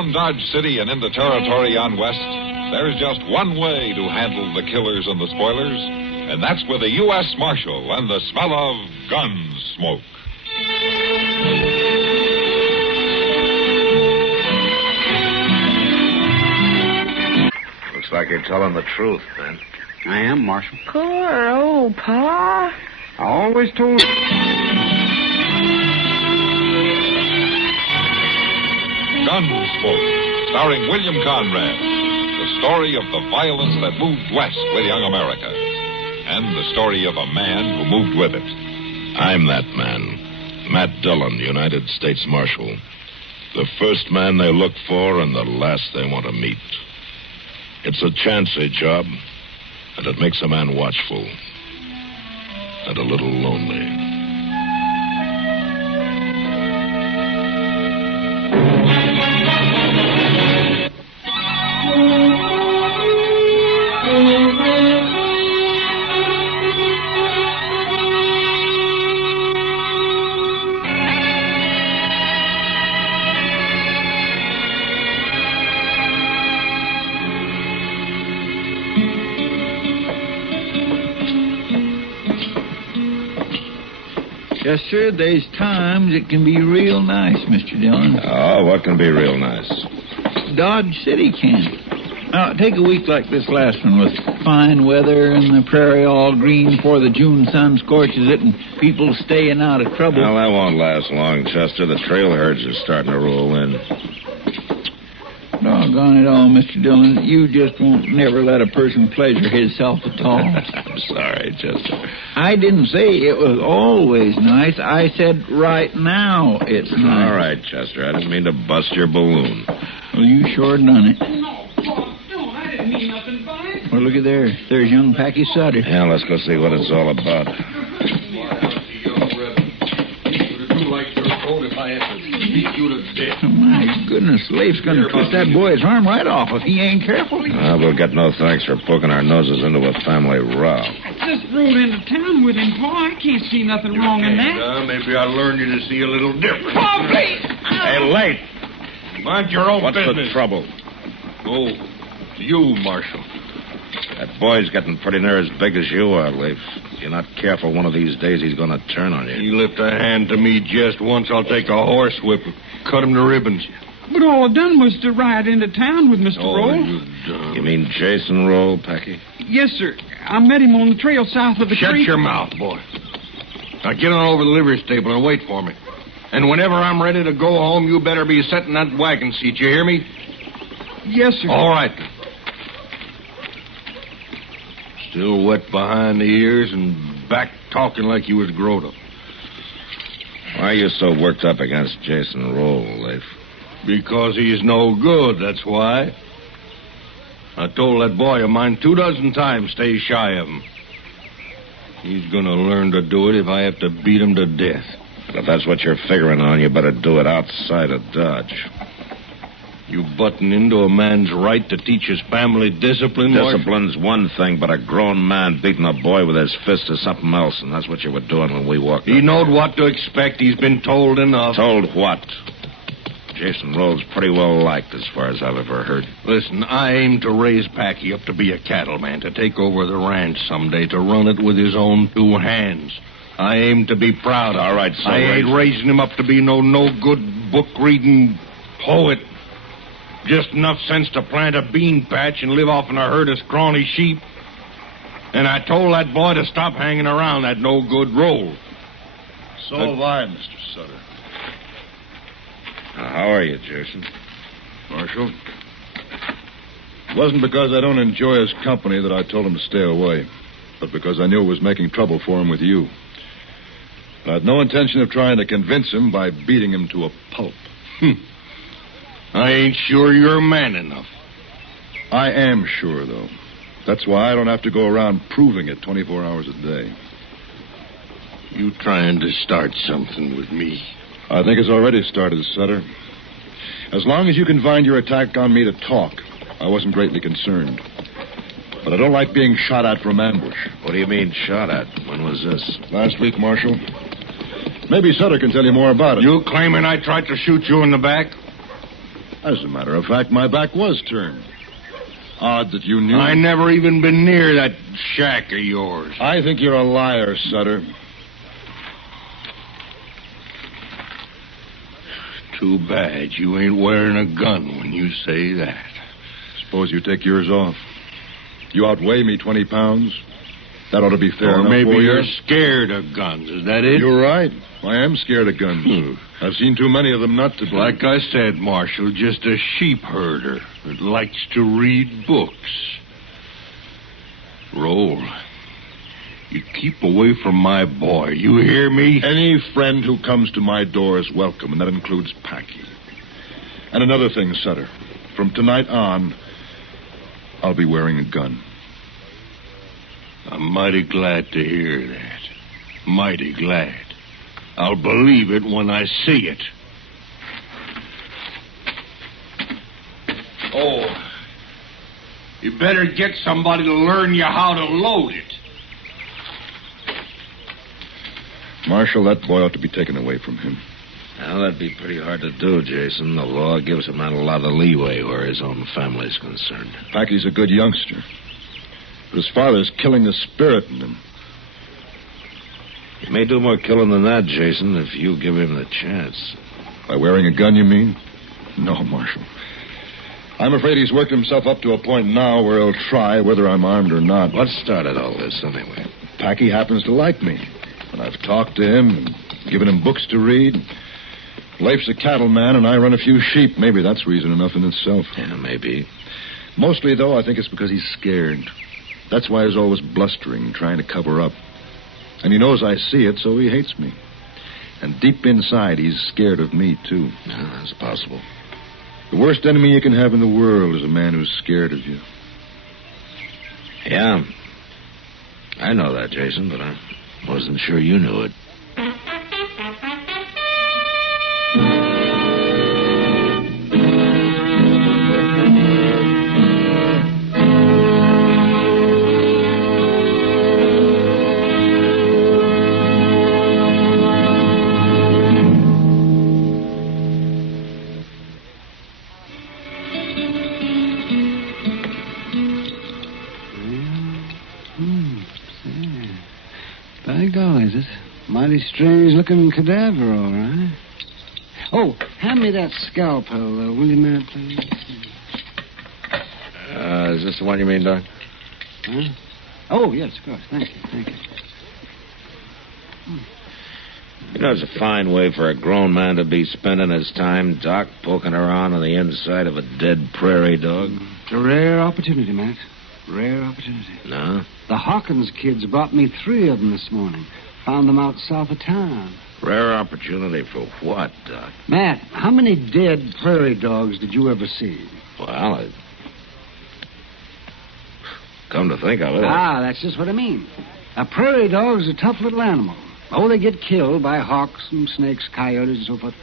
Around Dodge City and in the territory on west, there's just one way to handle the killers and the spoilers, and that's with a U.S. Marshal and the smell of Gunsmoke. Looks like you're telling the truth, Ben. I am, Marshal. Poor old Pa. I always told you. Gunsmoke, starring William Conrad. The story of the violence that moved west with young America. And the story of a man who moved with it. I'm that man. Matt Dillon, United States Marshal. The first man they look for and the last they want to meet. It's a chancy job, and it makes a man watchful and a little lonely. Yes, sir, there's times it can be real nice, Mr. Dillon. Oh, what can be real nice? Dodge City can. Now, take a week like this last one with fine weather and the prairie all green before the June sun scorches it and people staying out of trouble. Well, that won't last long, Chester. The trail herds are starting to roll in. Doggone it all, Mr. Dillon. You just won't never let a person pleasure himself at all. I'm sorry, Chester. I didn't say it was always nice. I said right now it's nice. All right, Chester. I didn't mean to bust your balloon. Well, you sure done it. No, don't. I didn't mean nothing by it. Well, look at there. There's young Packy Sutter. Yeah, let's go see what it's all about. Oh, my goodness, Leif's going to twist that boy's arm right off if he ain't careful. We'll get no thanks for poking our noses into a family row. I just rode into town with him, Pa. I can't see nothing wrong in that. Maybe I'll learn you to see a little different. Pa, please! Hey, late. Mind your own What's business. the trouble? Oh, you, Marshal. That boy's getting pretty near as big as you are, Leif. If you're not careful, one of these days he's going to turn on you. You lift a hand to me just once, I'll take a horsewhip and cut him to ribbons. But all I done was to ride into town with Mr. Roll. You mean Jason Roll, Packy? Yes, sir. I met him on the trail south of the Shut creek. your mouth, boy. Now get on over to the livery stable and wait for me. And whenever I'm ready to go home, you better be sitting in that wagon seat. You hear me? Yes, sir. All right. Still wet behind the ears and back talking like you was growed up. Why are you so worked up against Jason Roll, Leif? Because he's no good, that's why. I told that boy of mine 24 times stay shy of him. He's going to learn to do it if I have to beat him to death. If that's what you're figuring on, you better do it outside of Dodge. You button into a man's right to teach his family discipline, Marshal? Discipline's one thing, but a grown man beating a boy with his fist is something else, and that's what you were doing when we walked He up knowed here. what to expect. He's been told enough. Told what? Jason Roll's pretty well liked as far as I've ever heard. Listen, I aim to raise Packy up to be a cattleman, to take over the ranch someday, to run it with his own 2 hands. I aim to be proud of him. All right, so I ain't raising him up to be no good book-reading poet. Just enough sense to plant a bean patch and live off in a herd of scrawny sheep. And I told that boy to stop hanging around that no-good Roll. So have I, Mr. Sutter. Now, how are you, Jason? Marshal, it wasn't because I don't enjoy his company that I told him to stay away, but because I knew it was making trouble for him with you. I had no intention of trying to convince him by beating him to a pulp. I ain't sure you're man enough. I am sure, though. That's why I don't have to go around proving it 24 hours a day. You trying to start something with me? I think it's already started, Sutter. As long as you confined your attack on me to talk, I wasn't greatly concerned. But I don't like being shot at from ambush. What do you mean, shot at? When was this? Last week, Marshal. Maybe Sutter can tell you more about it. You claiming I tried to shoot you in the back? As a matter of fact, my back was turned. Odd that you knew. I never even been near that shack of yours. I think you're a liar, Sutter. Too bad you ain't wearing a gun when you say that. Suppose you take yours off. You outweigh me 20 pounds. That ought to be fair Or enough maybe for you're you. scared of guns. Is that it? You're right. I am scared of guns. I've seen too many of them not to be. Like I said, Marshal, just a sheep herder that likes to read books. Roll. You keep away from my boy. You hear me? Any friend who comes to my door is welcome, and that includes Packy. And another thing, Sutter. From tonight on, I'll be wearing a gun. I'm mighty glad to hear that. Mighty glad. I'll believe it when I see it. Oh, you better get somebody to learn you how to load it. Marshal, that boy ought to be taken away from him. Well, that'd be pretty hard to do, Jason. The law gives a man a lot of leeway where his own family's concerned. Packy's a good youngster. But his father's killing the spirit in him. He may do more killing than that, Jason, if you give him the chance. By wearing a gun, you mean? No, Marshal. I'm afraid he's worked himself up to a point now where he'll try, whether I'm armed or not. What started all this, anyway? Packy happens to like me. And I've talked to him and given him books to read. Leif's a cattleman, and I run a few sheep. Maybe that's reason enough in itself. Yeah, maybe. Mostly, though, I think it's because he's scared. That's why he's always blustering, trying to cover up. And he knows I see it, so he hates me. And deep inside, he's scared of me, too. Yeah, that's possible. The worst enemy you can have in the world is a man who's scared of you. Yeah. I know that, Jason, but I wasn't sure you knew it. By golly, this mighty strange-looking cadaver, all right. Oh, hand me that scalpel, will you, Matt, please? Is this the one you mean, Doc? Huh? Oh, yes, of course. Thank you. You know, it's a fine way for a grown man to be spending his time, Doc, poking around on the inside of a dead prairie dog. It's a rare opportunity, Matt. Rare opportunity. No? The Hawkins kids brought me 3 of them this morning. Found them out south of town. Rare opportunity for what, Doc? Matt, how many dead prairie dogs did you ever see? Well, come to think of it. That's just what I mean. A prairie dog's a tough little animal. Oh, they get killed by hawks and snakes, coyotes, and so forth.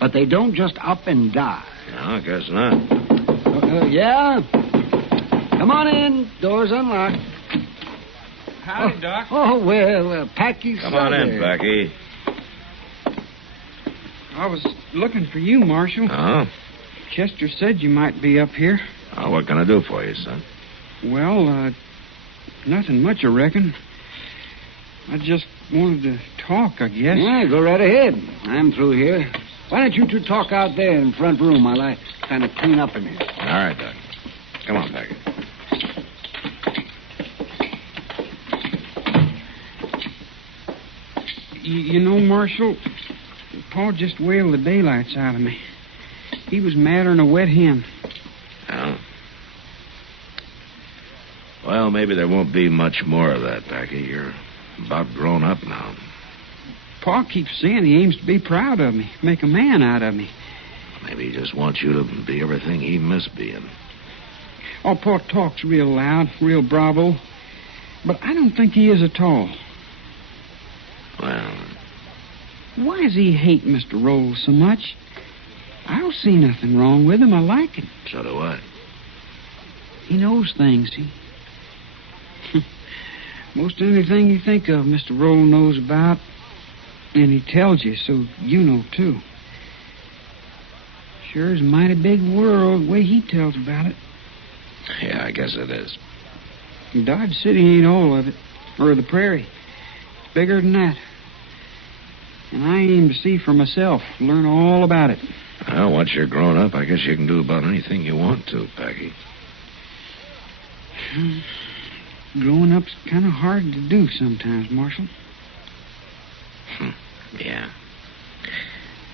But they don't just up and die. No, I guess not. Yeah? Come on in. Door's unlocked. Howdy, Doc. Oh, well, Packy's Come on in, Becky. I was looking for you, Marshal. Oh? Chester said you might be up here. Oh, what can I do for you, son? Well, nothing much, I reckon. I just wanted to talk, I guess. Yeah, go right ahead. I'm through here. Why don't you 2 talk out there in the front room while I kind of clean up in here? All right, Doc. Come on, Becky. You know, Marshal, Pa just wailed the daylights out of me. He was madder than a wet hen. Oh? Well, maybe there won't be much more of that, Becky. You're about grown up now. Pa keeps saying he aims to be proud of me, make a man out of me. Maybe he just wants you to be everything he missed being. Oh, Pa talks real loud, real bravo. But I don't think he is at all. Well, why does he hate Mr. Rolls so much? I don't see nothing wrong with him. I like him. so do I. He knows things. Most anything you think of, Mr. Roll knows about, and he tells you, so you know, too. Sure is a mighty big world, the way he tells about it. Yeah, I guess it is. Dodge City ain't all of it. Or the prairie. It's bigger than that. And I aim to see for myself, learn all about it. Well, once you're grown up, I guess you can do about anything you want to, Packy. Growing up's kind of hard to do sometimes, Marshal. Yeah.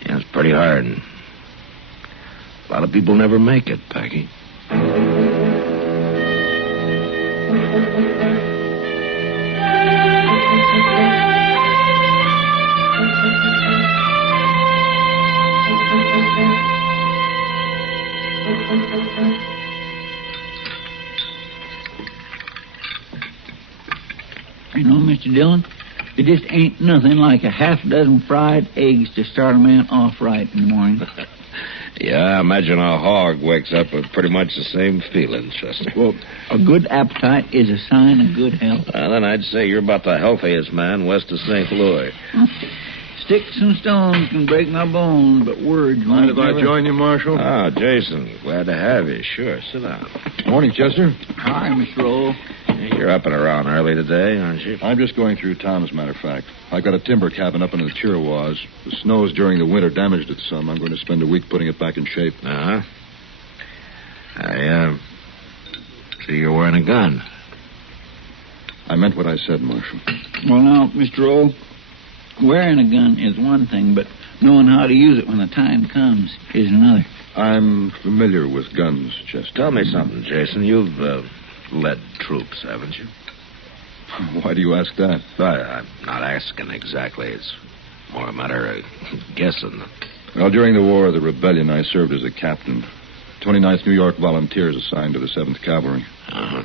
Yeah, it's pretty hard. A lot of people never make it, Packy. You know, Mr. Dillon, it just ain't nothing like a half dozen fried eggs to start a man off right in the morning. Yeah, I imagine a hog wakes up with pretty much the same feeling, Chester. Well, a good appetite is a sign of good health. Well, then I'd say you're about the healthiest man west of St. Louis. Sticks and stones can break my bones, but words Mind if won't I never... join you, Marshal? Oh, Jason, glad to have you. Sure, sit down. Morning, Chester. Hi, Mr. Roll. You're up and around early today, aren't you? I'm just going through town, as a matter of fact. I've got a timber cabin up in the Chiricahua. The snows during the winter damaged it some. I'm going to spend a week putting it back in shape. Uh-huh. I see you're wearing a gun. I meant what I said, Marshal. Well, now, Mr. Roll, wearing a gun is one thing, but knowing how to use it when the time comes is another. I'm familiar with guns, Chester. Tell me something, Jason. You've led troops, haven't you? Why do you ask that? I'm not asking exactly. It's more a matter of guessing. Well, during the War of the Rebellion, I served as a captain. 29th New York Volunteers assigned to the 7th Cavalry. Uh-huh.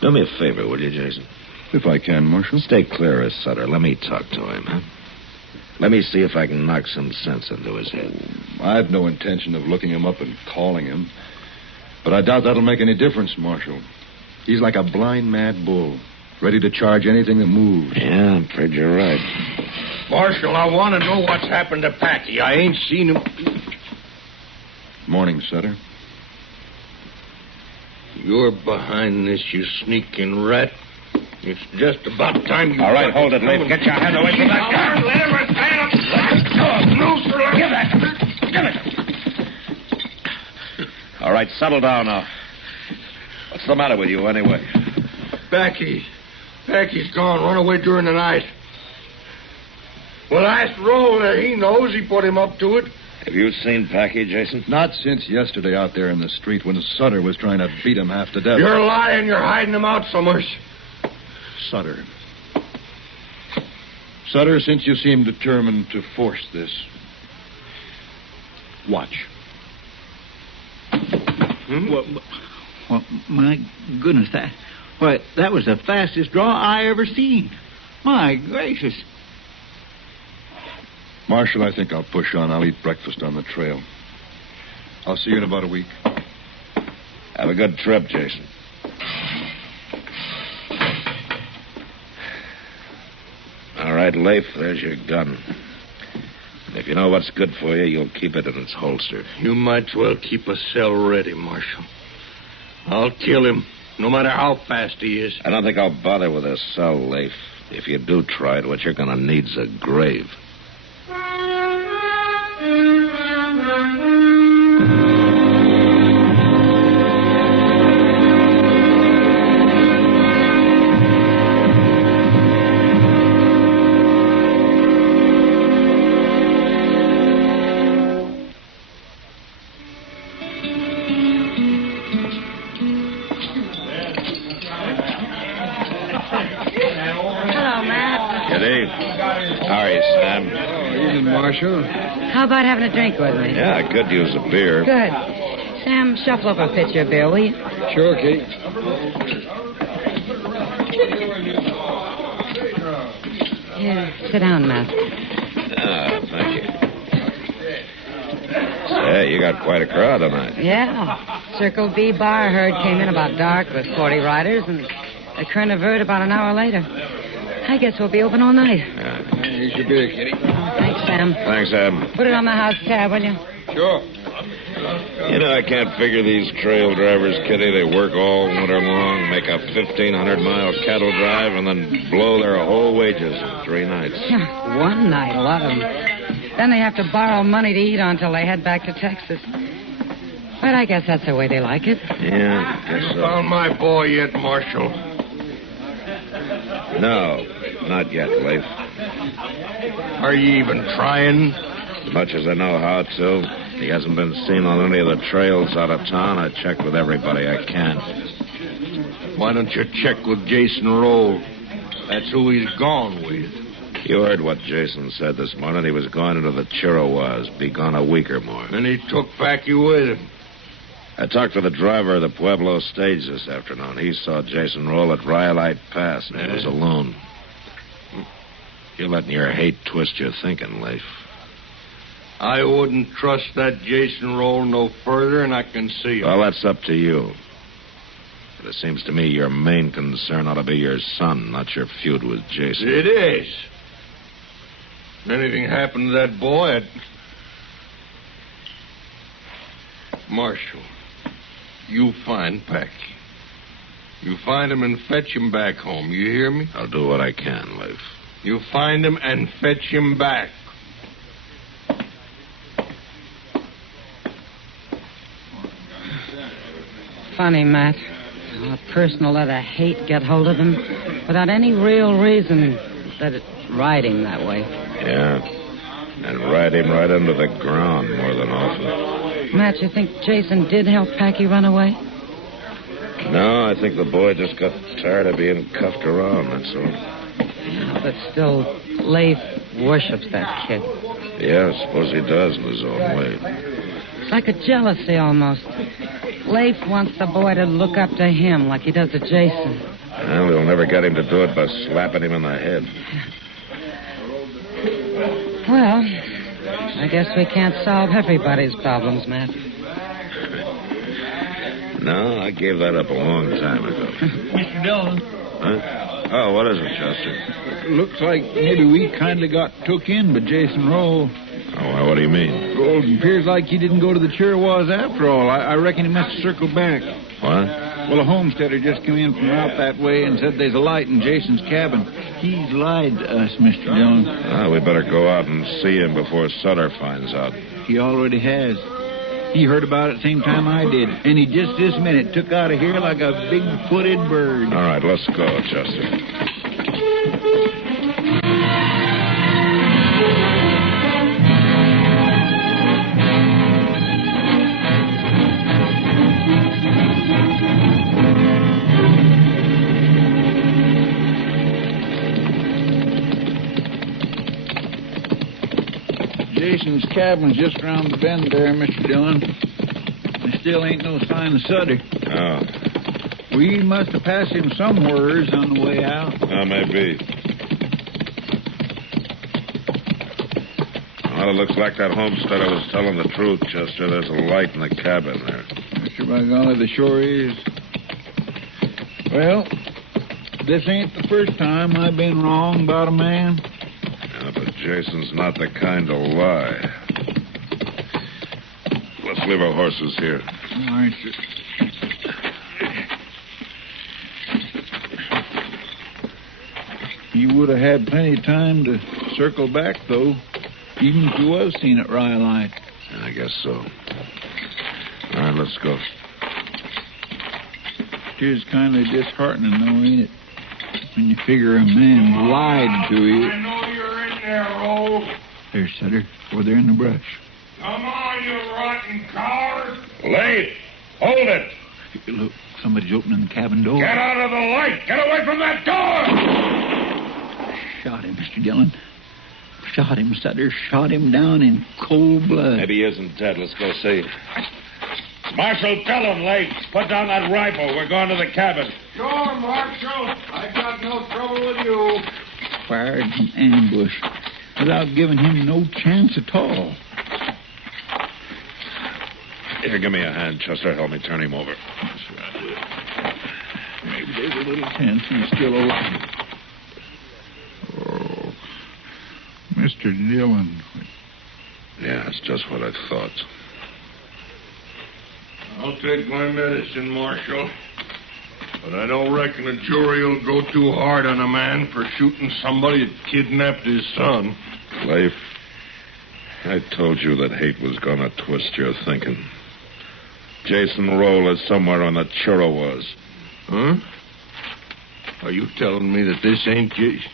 Do me a favor, will you, Jason? If I can, Marshal. Stay clear of Sutter. Let me talk to him, huh? Let me see if I can knock some sense into his head. I've no intention of looking him up and calling him. But I doubt that'll make any difference, Marshal. He's like a blind mad bull, ready to charge anything that moves. Yeah, I'm afraid you're right. Marshal, I want to know what's happened to Packy. I ain't seen him. Morning, Sutter. You're behind this, you sneaking rat. It's just about time you... All right, hold it, Leif. Get your hand away from that gun. Let him stand up. Let go. Loose or give that. Give it. All right, settle down now. What's the matter with you, anyway? Packy's gone. Run away during the night. Well, ask Roll. He knows. He put him up to it. Have you seen Packy, Jason? Not since yesterday out there in the street when Sutter was trying to beat him half to death. You're lying. You're hiding him out somewhere. Sutter. Sutter, since you seem determined to force this, watch. Well, my goodness, that was the fastest draw I ever seen. My gracious. Marshal, I think I'll push on. I'll eat breakfast on the trail. I'll see you in about a week. Have a good trip, Jason. All right, Leif, there's your gun. And if you know what's good for you, you'll keep it in its holster. You might as well keep a cell ready, Marshal. I'll kill him, no matter how fast he is. I don't think I'll bother with a cell, Leif. If you do try it, what you're going to need's a grave. Marshal. How about having a drink with me? Yeah, I could use a beer. Good. Sam, shuffle up a pitcher of beer, will you? Sure, Kate. Here, sit down, Matt. Ah, thank you. Say, you got quite a crowd tonight. Yeah. Circle B bar herd came in about dark with 40 riders, and the current of herd about an hour later. I guess we'll be open all night. Yeah. Here's your beer, Kitty. Oh, thanks, Sam. Thanks, Em. Put it on the house tab, will you? Sure. You know, I can't figure these trail drivers, Kitty. They work all winter long, make a 1,500-mile cattle drive, and then blow their whole wages in 3 nights. One night, a lot of them. Then they have to borrow money to eat on until they head back to Texas. But I guess that's the way they like it. Yeah, I guess so. Found my boy yet, Marshal? No, not yet, Leif. Are you even trying? As much as I know how to. He hasn't been seen on any of the trails out of town. I checked with everybody I can. Why don't you check with Jason Roll? That's who he's gone with. You heard what Jason said this morning. He was going into the Chiricahua. Be gone a week or more. And he took Packy with him. I talked to the driver of the Pueblo stage this afternoon. He saw Jason Roll at Rhyolite Pass, and he was alone. You're letting your hate twist your thinking, Leif. I wouldn't trust that Jason Roll no further, and I can see him. Well, that's up to you. But it seems to me your main concern ought to be your son, not your feud with Jason. It is. If anything happened to that boy, Marshal, you find Packy. You find him and fetch him back home. You hear me? I'll do what I can, Leif. You find him and fetch him back. Funny, Matt. A person will let a hate get hold of him without any real reason that it's riding that way. Yeah. And ride him right into the ground more than often. Matt, you think Jason did help Packy run away? No, I think the boy just got tired of being cuffed around, that's all. Yeah, but still, Leif worships that kid. Yeah, I suppose he does in his own way. It's like a jealousy almost. Leif wants the boy to look up to him like he does to Jason. Well, we'll never get him to do it by slapping him in the head. Well, I guess we can't solve everybody's problems, Matt. No, I gave that up a long time ago. Mr. Dillon. Huh? Oh, what is it, Chester? Looks like maybe we kindly got took in by Jason Roll. Oh, well, what do you mean? Well, it appears like he didn't go to the Chiricahua after all. I reckon he must have circled back. What? Well, a homesteader just came in from out that way and said there's a light in Jason's cabin. He's lied to us, Mr. Dillon. Ah, we better go out and see him before Sutter finds out. He already has. He heard about it same time I did, and he just this minute took out of here like a big-footed bird. All right, let's go, Chester. Jason's cabin's just around the bend there, Mr. Dillon. There still ain't no sign of Sutter. Oh. We must have passed him somewheres on the way out. Oh, maybe. Well, it looks like that homesteader was telling the truth, Chester. There's a light in the cabin there. Mr. By golly, the sure is. Well, this ain't the first time I've been wrong about a man. Yeah, but Jason's not the kind to lie. Let's leave our horses here. All right, sir. You would have had plenty of time to circle back, though, even if you was seen at Rhyolite. I guess so. All right, let's go. It is kind of disheartening, though, ain't it? When you figure a man lied to you. I know you're in there, Roll. There's Sutter, over there in the brush. Come on, you rotten coward. Leif! Hold it! Look, somebody's opening the cabin door. Get out of the light. Get away from that door. Shot him, Mr. Dillon. Shot him, Sutter. Shot him down in cold blood. Maybe he isn't dead. Let's go see. Marshal, tell him, Leif. Put down that rifle. We're going to the cabin. Sure, Marshal. I got no trouble with you. Fired from ambush without giving him no chance at all. Here, give me a hand, Chester. Help me turn him over. Maybe there's a little chance he's still alive. Mr. Dillon. Yeah, it's just what I thought. I'll take my medicine, Marshal. But I don't reckon a jury will go too hard on a man for shooting somebody that kidnapped his son. Leif, I told you that hate was going to twist your thinking. Jason Roll is somewhere on the Chirrawas. Huh? Are you telling me that this ain't Jason?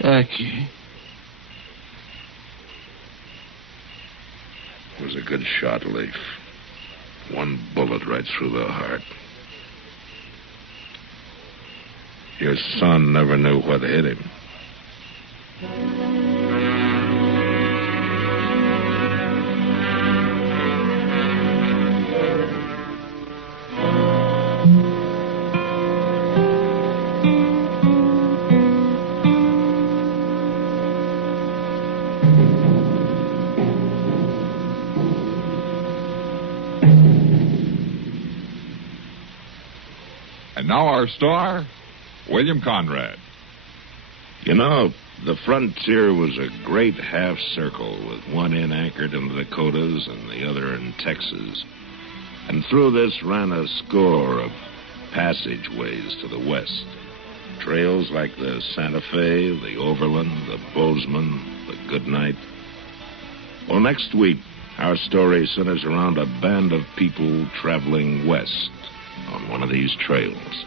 Okay. It was a good shot, Leif. One bullet right through the heart. Your son never knew what hit him. And now our star, William Conrad. You know, the frontier was a great half circle with one end anchored in the Dakotas and the other in Texas. And through this ran a score of passageways to the west. Trails like the Santa Fe, the Overland, the Bozeman, the Goodnight. Well, next week, our story centers around a band of people traveling west on one of these trails.